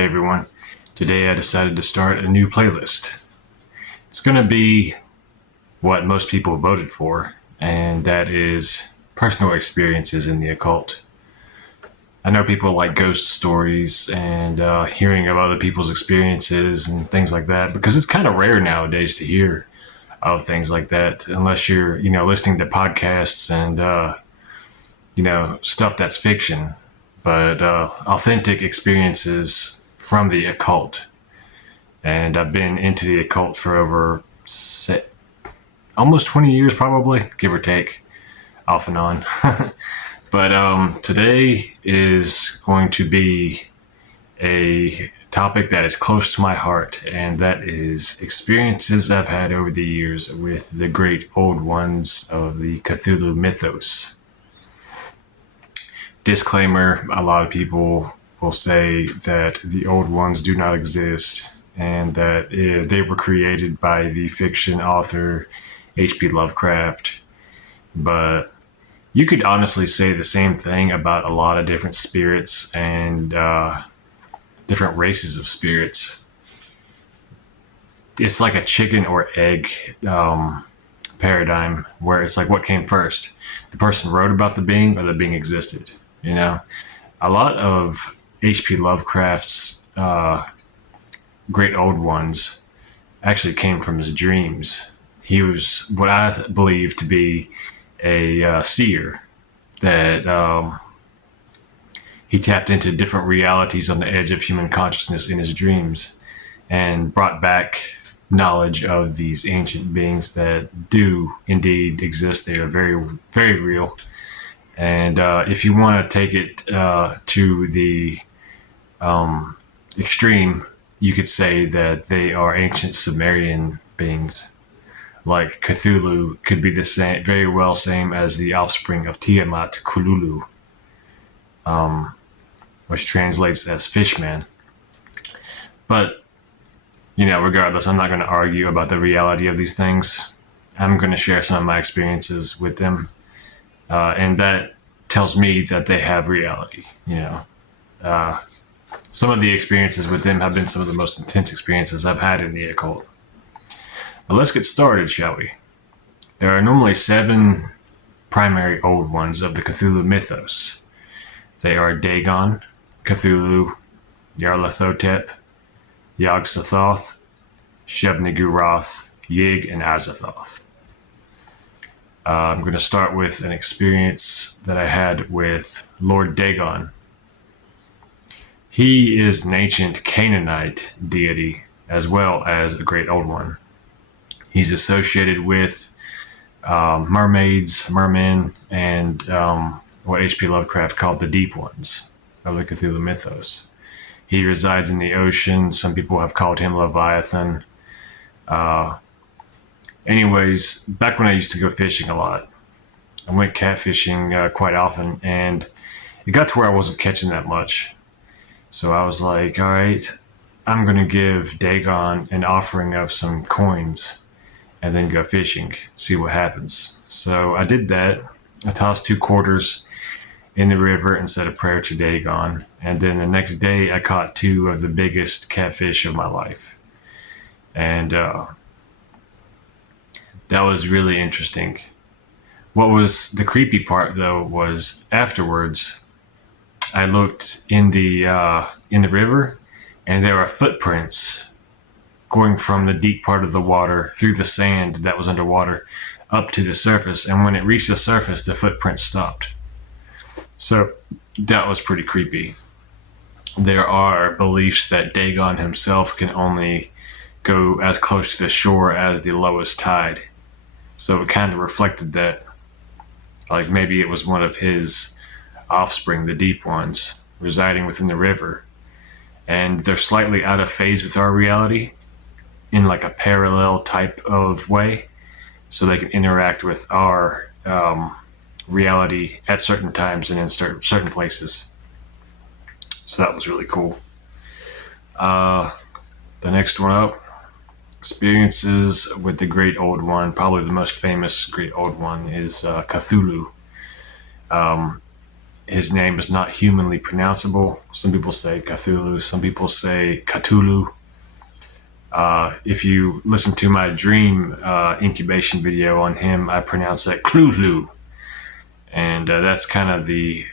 Hey everyone, today I decided to start a new playlist. It's going to be what most people voted for, and that is personal experiences in the occult. I know people like ghost stories and hearing of other people's experiences and things like that, because it's kind of rare nowadays to hear of things like that, unless you're, listening to podcasts and, stuff that's fiction. But authentic experiences from the occult. And I've been into the occult for over almost 20 years, probably, give or take, off and on. But today is going to be a topic that is close to my heart, and that is experiences I've had over the years with the great old ones of the Cthulhu mythos. Disclaimer, a lot of people will say that the old ones do not exist and that they were created by the fiction author H.P. Lovecraft. But you could honestly say the same thing about a lot of different spirits and different races of spirits. It's like a chicken or egg paradigm where it's like, what came first? The person wrote about the being or the being existed? A lot of H.P. Lovecraft's great old ones actually came from his dreams. He was what I believe to be a seer that he tapped into different realities on the edge of human consciousness in his dreams and brought back knowledge of these ancient beings that do indeed exist. They are very, very real. And if you want to take it to the extreme, you could say that they are ancient Sumerian beings. Like Cthulhu could be the same, very well same as the offspring of Tiamat, Kululu, which translates as fishman. But, regardless, I'm not going to argue about the reality of these things. I'm going to share some of my experiences with them. And that tells me that they have reality. Some of the experiences with them have been some of the most intense experiences I've had in the occult. But let's get started, shall we? There are normally 7 primary old ones of the Cthulhu mythos. They are Dagon, Cthulhu, Nyarlathotep, Yog-Sothoth, Shub-Niggurath, Yig, and Azathoth. I'm going to start with an experience that I had with Lord Dagon. He is an ancient Canaanite deity as well as a great old one. He's associated with mermaids, mermen, and what H.P. Lovecraft called the deep ones of the Cthulhu mythos. He resides in the ocean. Some people have called him Leviathan. Anyways, back when I used to go fishing a lot, I went catfishing quite often, and it got to where I wasn't catching that much. So I was like, all right, I'm going to give Dagon an offering of some coins and then go fishing, see what happens. So I did that. I tossed 2 quarters in the river and said a prayer to Dagon. And then the next day, I caught 2 of the biggest catfish of my life. And that was really interesting. What was the creepy part, though, was afterwards, I looked in the river, and there are footprints going from the deep part of the water through the sand that was underwater up to the surface. And when it reached the surface, the footprints stopped. So that was pretty creepy. There are beliefs that Dagon himself can only go as close to the shore as the lowest tide. So it kind of reflected that, like maybe it was one of his offspring, the deep ones, residing within the river. And they're slightly out of phase with our reality in like a parallel type of way. So they can interact with our reality at certain times and in certain places. So that was really cool. The next one up, experiences with the great old one. Probably the most famous great old one is Cthulhu. His name is not humanly pronounceable. Some people say Cthulhu. Some people say Cthulhu. If you listen to my dream incubation video on him, I pronounce that Cthulhu. And that's kind of the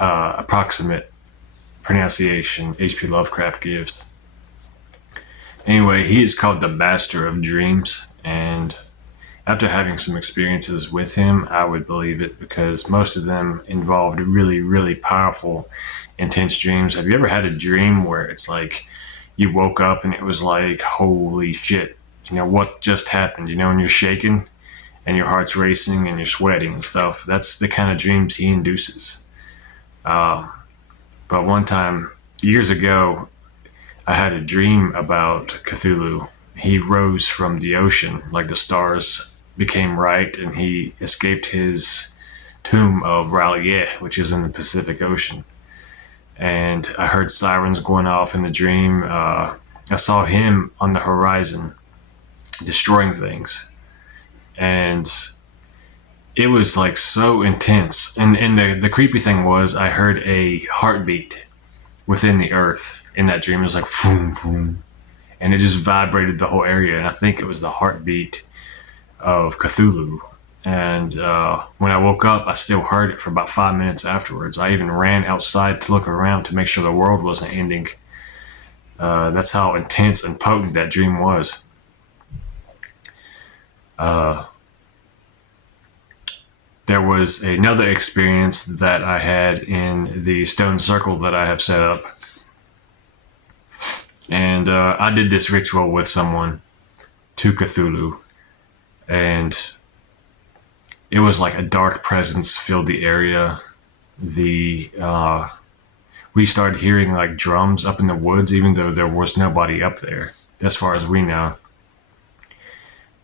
approximate pronunciation H.P. Lovecraft gives. Anyway, he is called the Master of Dreams, and after having some experiences with him, I would believe it, because most of them involved really, really powerful, intense dreams. Have you ever had a dream where it's like you woke up and it was like, holy shit, what just happened? And you're shaking and your heart's racing and you're sweating and stuff. That's the kind of dreams he induces. But one time, years ago, I had a dream about Cthulhu. He rose from the ocean, like the stars became right, and he escaped his tomb of R'lyeh, which is in the Pacific Ocean. And I heard sirens going off in the dream. I saw him on the horizon destroying things. And it was like so intense. And the creepy thing was I heard a heartbeat within the earth in that dream. It was like boom, boom. And it just vibrated the whole area. And I think it was the heartbeat of Cthulhu. And when I woke up, I still heard it for about 5 minutes afterwards. I even ran outside to look around to make sure the world wasn't ending. That's how intense and potent that dream was. There was another experience that I had in the stone circle that I have set up. And I did this ritual with someone to Cthulhu. And it was like a dark presence filled the area. We started hearing like drums up in the woods, even though there was nobody up there, as far as we know.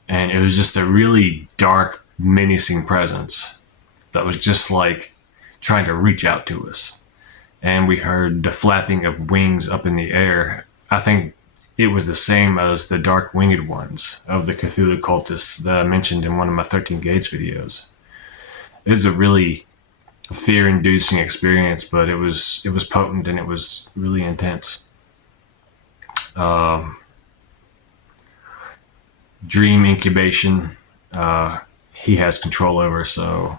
And it was just a really dark, menacing presence that was just like trying to reach out to us. And we heard the flapping of wings up in the air. I think it was the same as the dark winged ones of the Cthulhu cultists that I mentioned in one of my 13 Gates videos. It was a really fear-inducing experience, but it was potent and it was really intense. Dream incubation, he has control over, so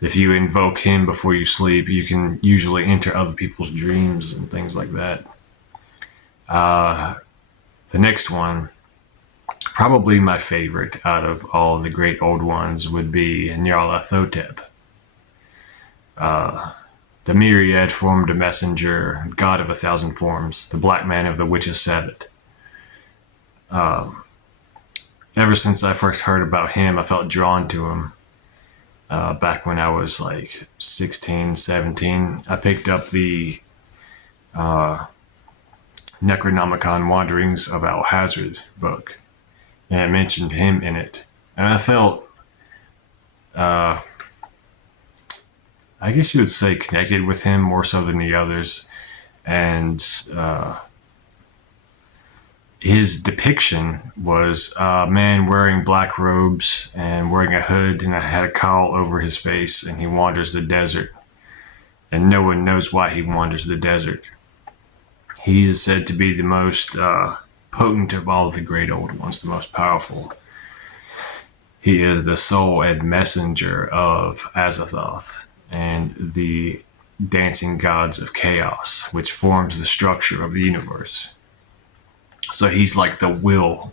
if you invoke him before you sleep, you can usually enter other people's dreams and things like that. The next one, probably my favorite out of all the great old ones, would be Nyarlathotep. The myriad-formed messenger, god of 1,000 forms, the black man of the witch's sabbath. Ever since I first heard about him, I felt drawn to him. Back when I was like 16, 17, I picked up the Necronomicon Wanderings of Alhazred book, and it mentioned him in it. And I felt, I guess you would say, connected with him more so than the others. And his depiction was a man wearing black robes and wearing a hood, and had a cowl over his face, and he wanders the desert. And no one knows why he wanders the desert. He is said to be the most potent of all the great old ones, the most powerful. He is the soul and messenger of Azathoth and the dancing gods of chaos, which forms the structure of the universe. So he's like the will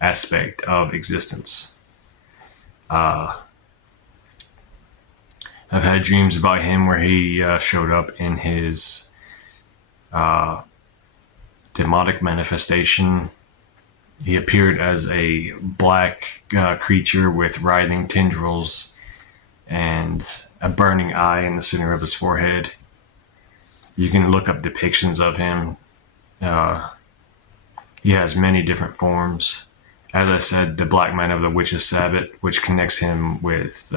aspect of existence. I've had dreams about him where he showed up in his demonic manifestation. He appeared as a black creature with writhing tendrils and a burning eye in the center of his forehead. You can look up depictions of him. He has many different forms. As I said, the black man of the witch's sabbath, which connects him with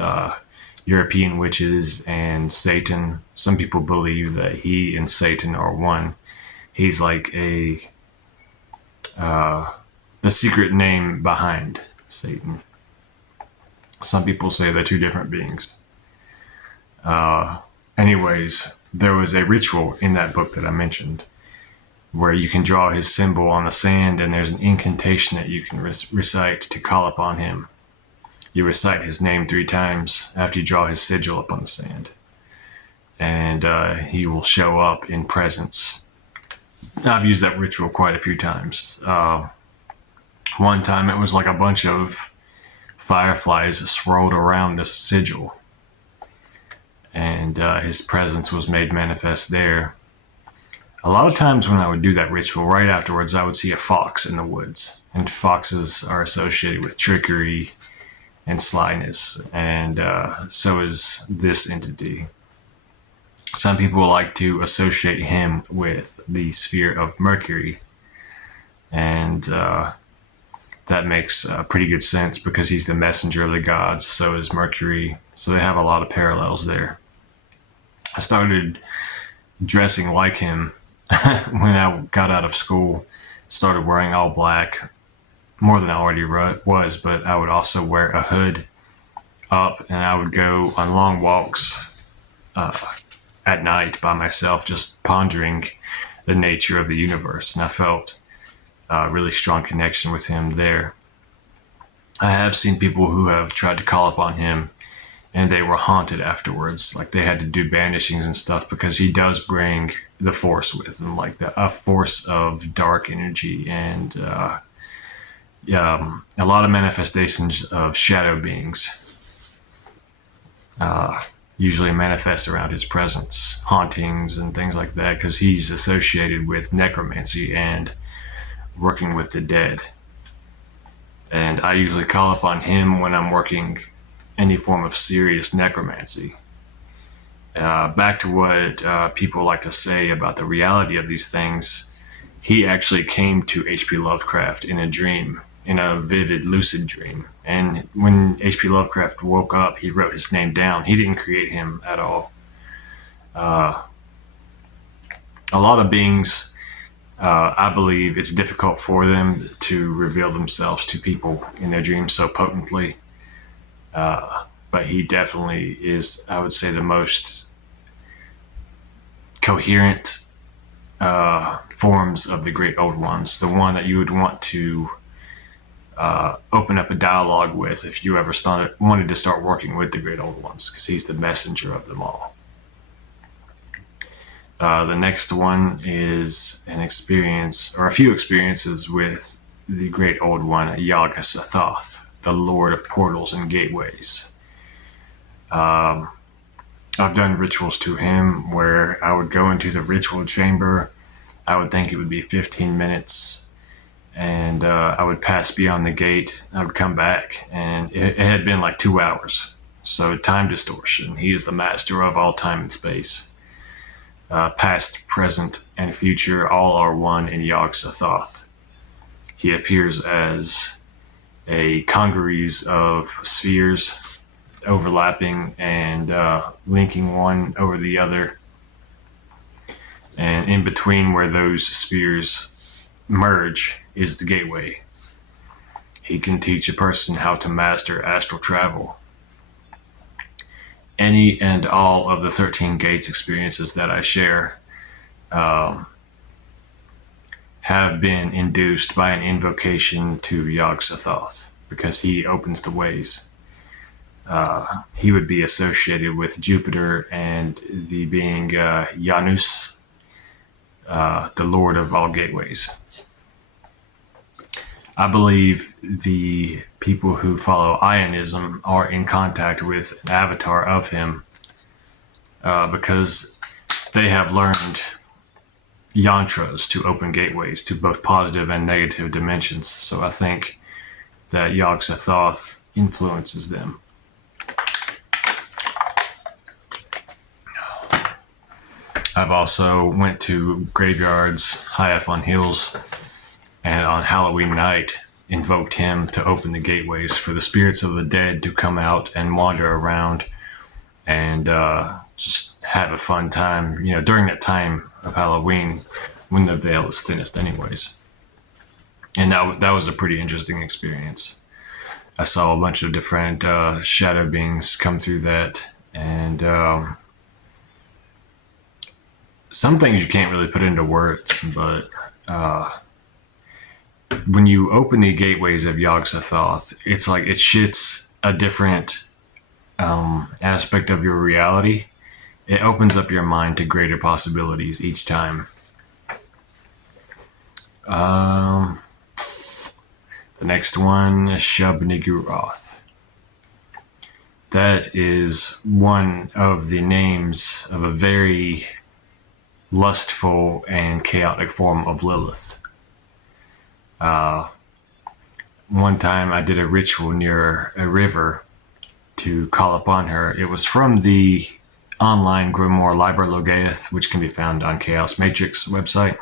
European witches and Satan. Some people believe that he and Satan are one. He's like the secret name behind Satan. Some people say they're two different beings. anyways, there was a ritual in that book that I mentioned where you can draw his symbol on the sand, and there's an incantation that you can recite to call upon him. You recite his name 3 times after you draw his sigil up on the sand, and he will show up in presence. I've used that ritual quite a few times. One time it was like a bunch of fireflies swirled around the sigil, and his presence was made manifest there. A lot of times when I would do that ritual, right afterwards, I would see a fox in the woods. And foxes are associated with trickery and slyness, and so is this entity. Some people like to associate him with the sphere of Mercury, and that makes pretty good sense because he's the messenger of the gods, so is Mercury. So they have a lot of parallels there. I started dressing like him when I got out of school. Started wearing all black, more than I already was, but I would also wear a hood up, and I would go on long walks at night by myself, just pondering the nature of the universe. And I felt a really strong connection with him there. I have seen people who have tried to call upon him and they were haunted afterwards. Like they had to do banishings and stuff because he does bring the force with him, like a force of dark energy and a lot of manifestations of shadow beings. Usually manifest around his presence, hauntings and things like that, because he's associated with necromancy and working with the dead. And I usually call upon him when I'm working any form of serious necromancy. Back to what people like to say about the reality of these things, he actually came to H.P. Lovecraft in a dream, in a vivid, lucid dream. And when H.P. Lovecraft woke up, he wrote his name down. He didn't create him at all. A lot of beings, I believe it's difficult for them to reveal themselves to people in their dreams so potently. But he definitely is, I would say, the most coherent forms of the Great Old Ones, the one that you would want to open up a dialogue with if you ever wanted to start working with the Great Old Ones, because he's the messenger of them all. The next one is an experience, or a few experiences with the Great Old One, Yog-Sothoth, the Lord of Portals and Gateways. I've done rituals to him where I would go into the ritual chamber. I would think it would be 15 minutes, and I would pass beyond the gate. I would come back, and it had been like 2 hours. So time distortion. He is the master of all time and space. Past, present, and future all are one in Yog-Sothoth. He appears as a congeries of spheres overlapping and linking one over the other. And in between where those spheres merge is the gateway. He can teach a person how to master astral travel. Any and all of the 13 gates experiences that I share have been induced by an invocation to Yog-Sothoth, because he opens the ways. He would be associated with Jupiter and the being Janus, the Lord of all gateways. I believe the people who follow Ionism are in contact with an avatar of him because they have learned yantras to open gateways to both positive and negative dimensions. So I think that Yog-Sothoth influences them. I've also went to graveyards high up on hills, and on Halloween night invoked him to open the gateways for the spirits of the dead to come out and wander around and just have a fun time, during that time of Halloween when the veil is thinnest anyways. And that was a pretty interesting experience. I saw a bunch of different shadow beings come through that, and some things you can't really put into words, but when you open the gateways of Yog-Sothoth, it's like it shits a different aspect of your reality. It opens up your mind to greater possibilities each time. The next one is Shub-Niggurath. That is one of the names of a very lustful and chaotic form of Lilith. One time I did a ritual near a river to call upon her. It was from the online grimoire Liber Logaeth, which can be found on Chaos Matrix website.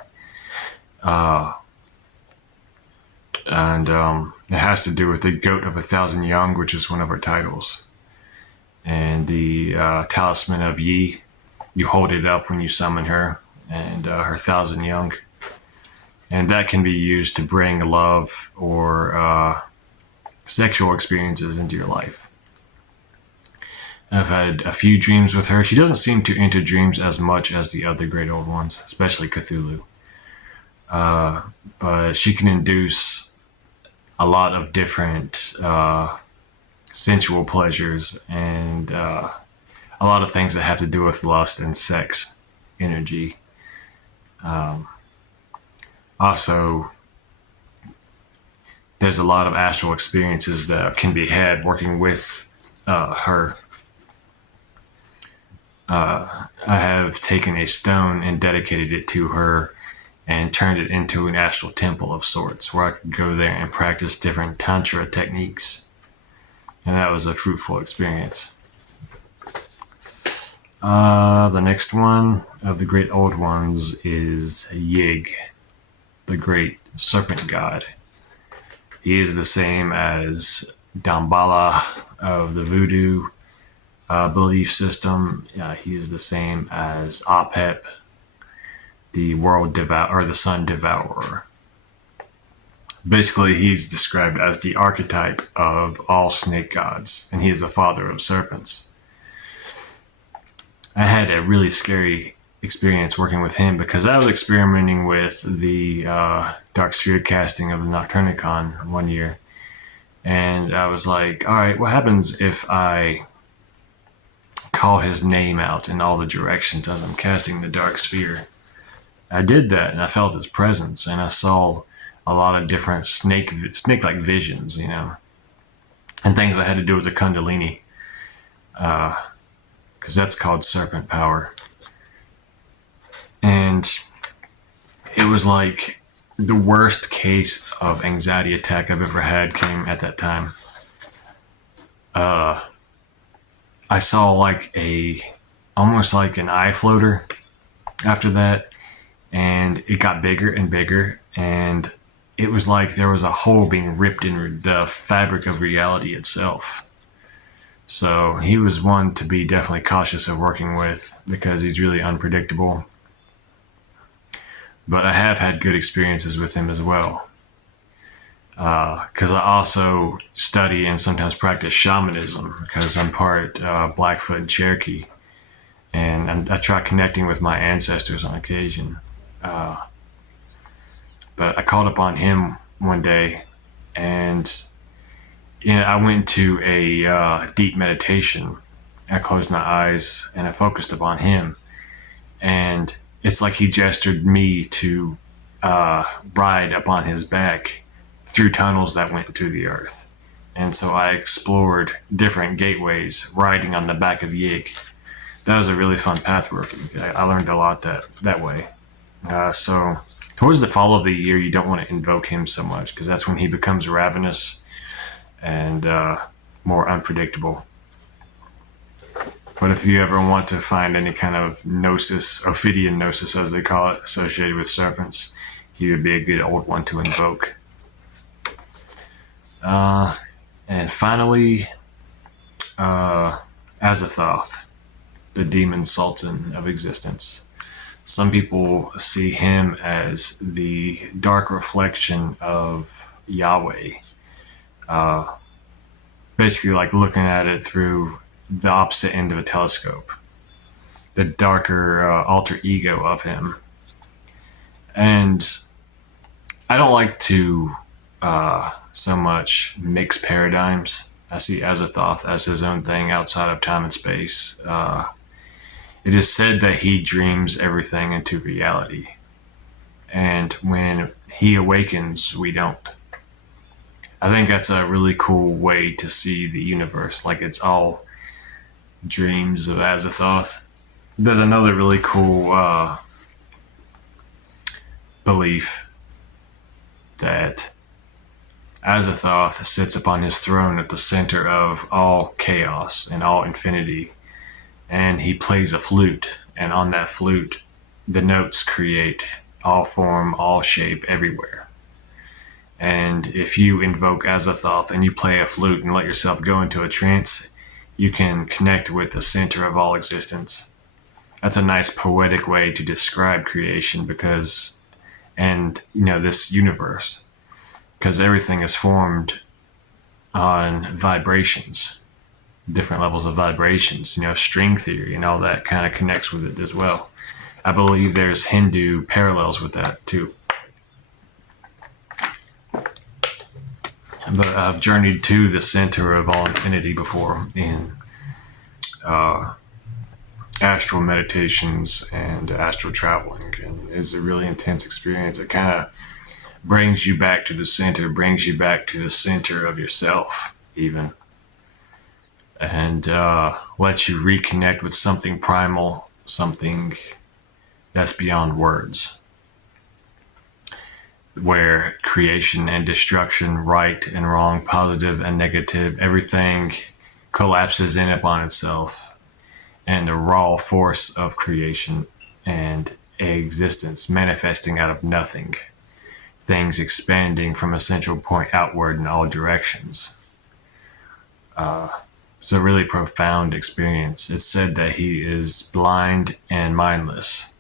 And it has to do with the Goat of 1,000 Young, which is one of her titles. And the Talisman of Yi, you hold it up when you summon her, and her 1,000 Young. And that can be used to bring love or sexual experiences into your life. I've had a few dreams with her. She doesn't seem to enter dreams as much as the other great old ones, especially Cthulhu. But she can induce a lot of different sensual pleasures and a lot of things that have to do with lust and sex energy. Also, there's a lot of astral experiences that can be had working with her. I have taken a stone and dedicated it to her and turned it into an astral temple of sorts where I could go there and practice different tantra techniques. And that was a fruitful experience. The next one of the great old ones is Yig, the great serpent god. He is the same as Damballa of the voodoo belief system. He is the same as Apep, the the sun devourer. Basically, he's described as the archetype of all snake gods, and he is the father of serpents. I had a really scary experience working with him because I was experimenting with the Dark Sphere casting of the Nocturnicon one year. And I was like, all right, what happens if I call his name out in all the directions as I'm casting the Dark Sphere? I did that, and I felt his presence, and I saw a lot of different snake-like visions, and things that had to do with the Kundalini, because that's called serpent power. And it was like the worst case of anxiety attack I've ever had came at that time. I saw almost like an eye floater after that, and it got bigger and bigger, and it was like there was a hole being ripped in the fabric of reality itself. So he was one to be definitely cautious of working with because he's really unpredictable. But I have had good experiences with him as well. Because I also study and sometimes practice shamanism because I'm part Blackfoot and Cherokee. And I try connecting with my ancestors on occasion. But I called upon him one day, and I went to a deep meditation. I closed my eyes and I focused upon him, and it's like he gestured me to ride upon his back through tunnels that went to the earth. And so I explored different gateways riding on the back of Yig. That was a really fun path working. I learned a lot that way. So towards the fall of the year, you don't want to invoke him so much because that's when he becomes ravenous and more unpredictable. But if you ever want to find any kind of gnosis, Ophidian gnosis as they call it, associated with serpents, he would be a good old one to invoke. And finally, Azathoth, the demon sultan of existence. Some people see him as the dark reflection of Yahweh. Basically like looking at it through the opposite end of a telescope. the darker alter ego of him. And I don't like to so much mix paradigms. I see Azathoth as his own thing outside of time and space. It is said that he dreams everything into reality. And when he awakens, we don't. I think that's a really cool way to see the universe. Like it's all dreams of Azathoth. There's another really cool belief that Azathoth sits upon his throne at the center of all chaos and all infinity, and he plays a flute, and on that flute, the notes create all form, all shape, everywhere. And if you invoke Azathoth and you play a flute and let yourself go into a trance, you can connect with the center of all existence. That's a nice poetic way to describe creation this universe, because everything is formed on vibrations, different levels of vibrations. String theory and all that kind of connects with it as well. I believe there's Hindu parallels with that too. But I've journeyed to the center of all infinity before in astral meditations and astral traveling, and it's a really intense experience. It kind of brings you back to the center, brings you back to the center of yourself even, and lets you reconnect with something primal, something that's beyond words, where creation and destruction, right and wrong, positive and negative, everything collapses in upon itself, and the raw force of creation and existence manifesting out of nothing, things expanding from a central point outward in all directions. It's a really profound experience. It's said that he is blind and mindless.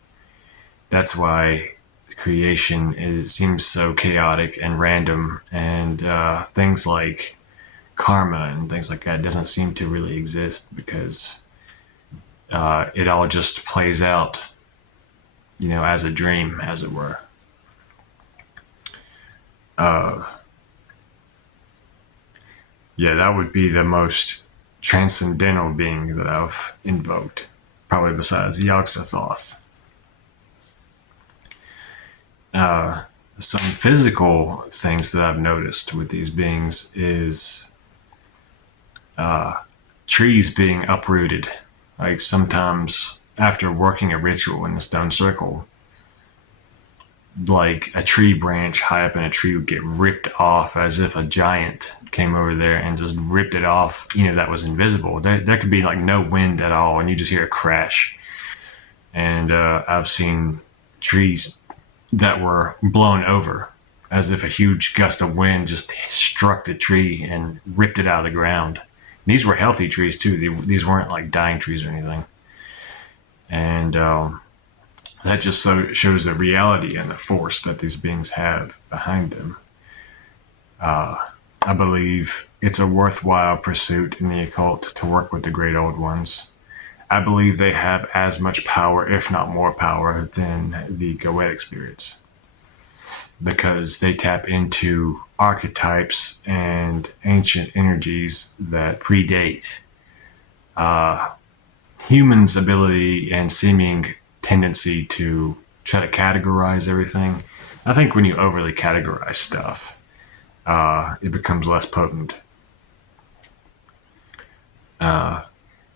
That's why creation seems so chaotic and random, and things like karma and things like that doesn't seem to really exist, because it all just plays out, as a dream, as it were. That would be the most transcendental being that I've invoked, probably besides Yog-Sothoth. Some physical things that I've noticed with these beings is trees being uprooted. Like sometimes after working a ritual in the stone circle, like a tree branch high up in a tree would get ripped off as if a giant came over there and just ripped it off, that was invisible. There could be like no wind at all, and you just hear a crash. And I've seen trees that were blown over as if a huge gust of wind just struck the tree and ripped it out of the ground. These were healthy trees too. These weren't like dying trees or anything. And that just shows the reality and the force that these beings have behind them. I believe it's a worthwhile pursuit in the occult to work with the great old ones. I believe they have as much power, if not more power, than the Goetic spirits, because they tap into archetypes and ancient energies that predate humans' ability and seeming tendency to try to categorize everything. I think when you overly categorize stuff, it becomes less potent.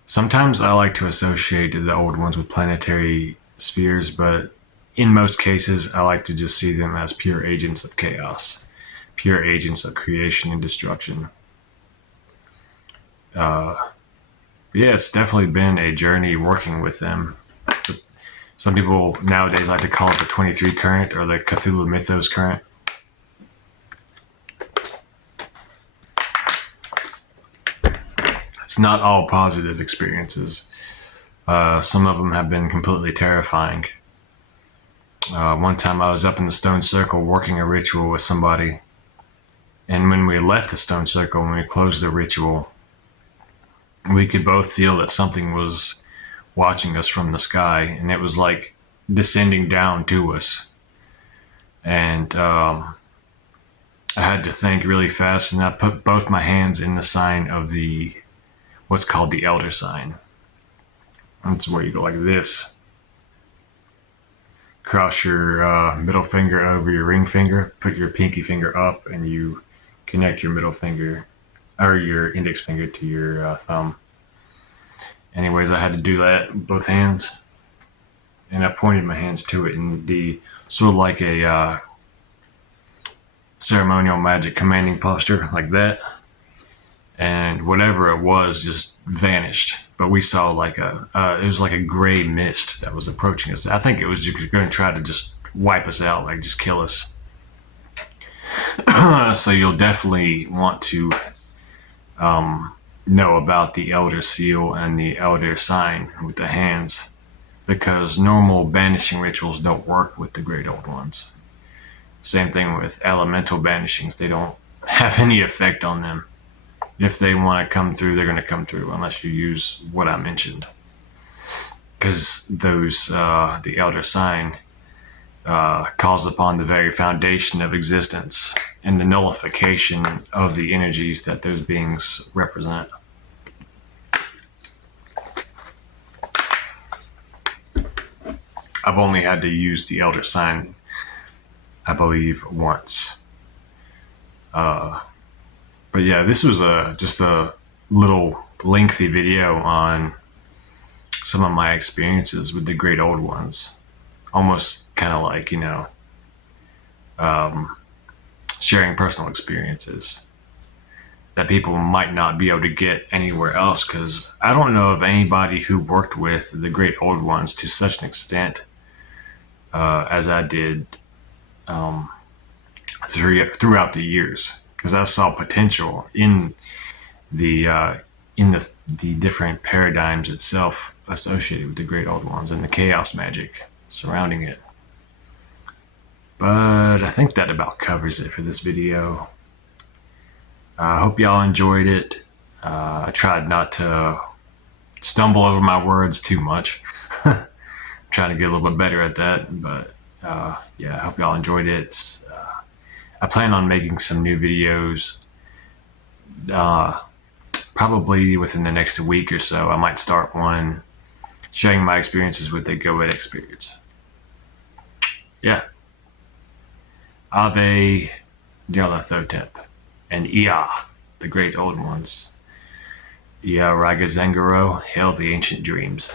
Sometimes I like to associate the old ones with planetary spheres, but in most cases, I like to just see them as pure agents of chaos, pure agents of creation and destruction. It's definitely been a journey working with them. Some people nowadays like to call it the 23 current or the Cthulhu Mythos current. It's not all positive experiences. Some of them have been completely terrifying. One time I was up in the stone circle working a ritual with somebody, and when we left the stone circle, when we closed the ritual, we could both feel that something was watching us from the sky, and it was like descending down to us. And I had to think really fast, and I put both my hands in the sign of what's called the elder sign. That's where you go like this. Cross your middle finger over your ring finger, put your pinky finger up, and you connect your middle finger or your index finger to your thumb. Anyways, I had to do that with both hands, and I pointed my hands to it in the sort of like a ceremonial magic commanding posture, like that. And whatever it was just vanished. But we saw like it was like a gray mist that was approaching us. I think it was just going to try to just wipe us out, like just kill us. So you'll definitely want to know about the elder seal and the elder sign with the hands, because normal banishing rituals don't work with the great old ones. Same thing with elemental banishings. They don't have any effect on them. If they want to come through, they're going to come through unless you use what I mentioned. Because the elder sign calls upon the very foundation of existence and the nullification of the energies that those beings represent. I've only had to use the elder sign, I believe, once. But yeah, this was just a little lengthy video on some of my experiences with the great old ones. Almost kind of like, sharing personal experiences that people might not be able to get anywhere else, because I don't know of anybody who worked with the great old ones to such an extent as I did throughout the years. Because I saw potential in the different paradigms itself associated with the great old ones and the chaos magic surrounding it. But I think that about covers it for this video. I hope y'all enjoyed it. I tried not to stumble over my words too much. I'm trying to get a little bit better at that, but yeah, I hope y'all enjoyed it. I plan on making some new videos probably within the next week or so. I might start one sharing my experiences with the Go Ed experience. Yeah. Ave Nyarlathotep and Ea, the great old ones. Ea Ragazangaro, hail the ancient dreams.